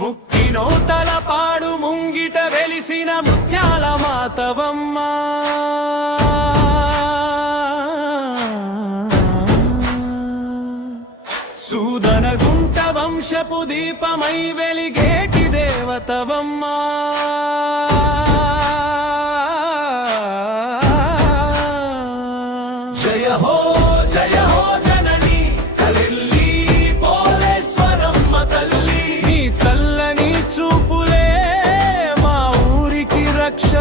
ముక్కినో తలపాడు ముంగిట వెలిసిన ముత్యాల మాతవమ్మ. సూదనగుంట వంశపు దీపమై వెలిగేటి దేవతవమ్మ. జయ హో జయ హో జనని తల్లి పోలేశ్వరమ్మ తల్లి. నీ చల్లని చూపులే మా ఊరికి రక్ష.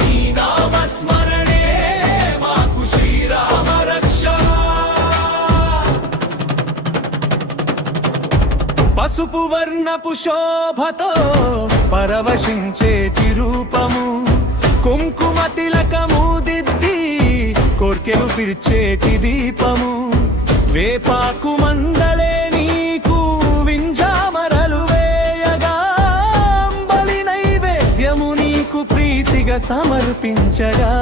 నీ నామస్మరణే మాకు శ్రీరామ రక్ష. పసుపు వర్ణపు శోభతో పరవశించేటి రూపము, కుంకుమ తిలకము దిద్ది కోర్కెలు తీర్చేటి దీపము. వేపాకు మండలే నీకు వింజామరలు వేయగా, బలి నైవేద్యము నీకు ప్రీతిగా సమర్పించగా.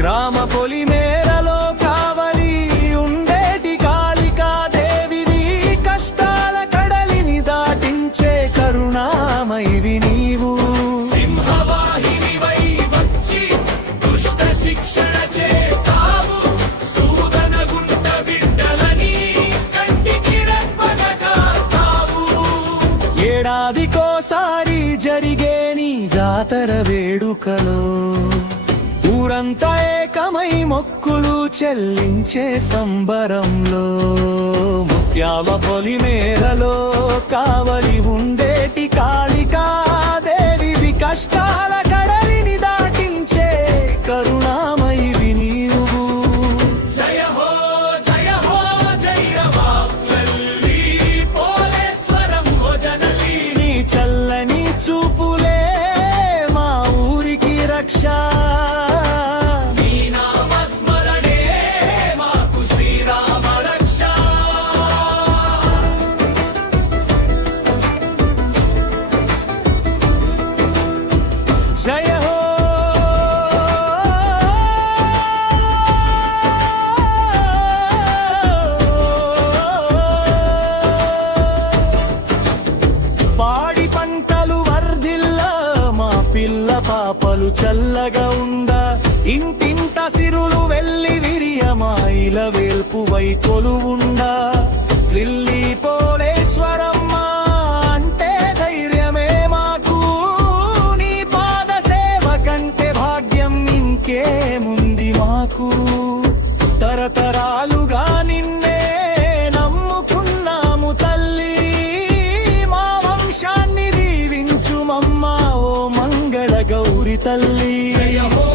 గ్రామ పొలిమేరలో కావలి ఉండేటి కాళికాదేవిని, కష్టాల కడలిని దాటించే కరుణామయివి నీవు. శిక్షణ చేస్తావు సూదనగుంట బిడ్డలని కంటికి రెప్పగా కాస్తావు. ఏడాదికోసారి జరిగే నీ జాతర వేడుకలో ఊరంతా ఏకమై మొక్కులు చెల్లించే సంబరంలో, ముత్యాల పొలిమేరలో కావలి ఉండేటి కాళికాదేవివి, కష్టాల కడలిని దాటించే కరుణామయివి నీవు. జయ హో జయ హో జైరవా తల్లి పోలేశ్వరమ్మ జనని. నీ చల్లని చూపులే మా ఊరికి రక్ష. నీ నామస్మరణే మాకు శ్రీరామ రక్ష. జయ హో పాడి పంటలు వర్ధిల్లా, మా పిల్ల పాపలు చల్లగా ఉందా. ఇంటింట సిరులు వెళ్ళి విరియ, మా ఇల వేల్పువై కొలువుండా. లిల్లీ పోలేశ్వరమ్మ అంటే ధైర్యమే మాకు, నీ పాద సేవ కంటే భాగ్యం ఇంకేముంది మాకు. తరతరాలుగా నిన్నే నమ్ముకున్నాము తల్లి, మా వంశాన్ని దీవించుమమ్మా ఓ మంగళ గౌరి తల్లి. జయ హో